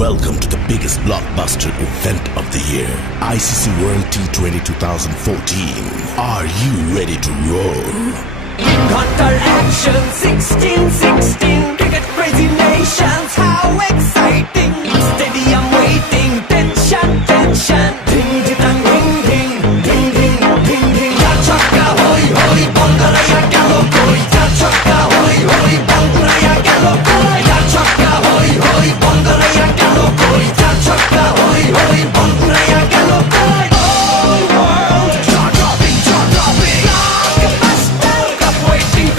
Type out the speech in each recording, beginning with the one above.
Welcome to the biggest blockbuster event of the year, ICC World T20 2014. Are you ready to roar? Hunter action 16-16, cricket crazy nations, how exciting! Stadium waiting, tension, tension. Ding ding ding ding ding ding ding ding. Ja chakka hoi hoi, Bangalaya gelo koi. Ja chakka hoi hoi, Bangalaya gelo koi. Ja chakka hoi hoi, Bangalaya gelo koi. Ja chakka hoi hoi, Bangalaya gelo koi. All world jaw dropping, blockbuster. Cup waiting,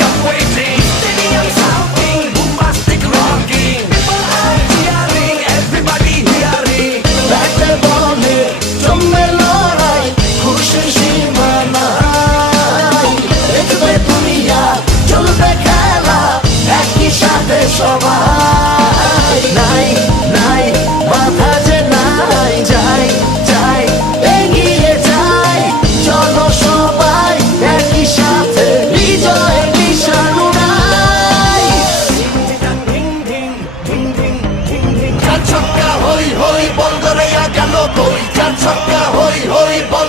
stadium shouting, bombastic rocking. People are cheering, everybody hearing. ব্যাটে বলে জমে লড়াই, খুশির সীমা নাই। দেখবে দুনিয়া, চলবে খেলা, একই সাথে সবাই। নাই নাই বাধা যে নাই, যাই যাই এগিয়ে যাই। চলো সবাই একই সাথে, বিজয়ের নিশান উড়াই। Ding ding ding ding ding ding. চার ছক্কা হই হই, বল গড়াইয়া গেল কই। চার ছক্কা হই হই, বল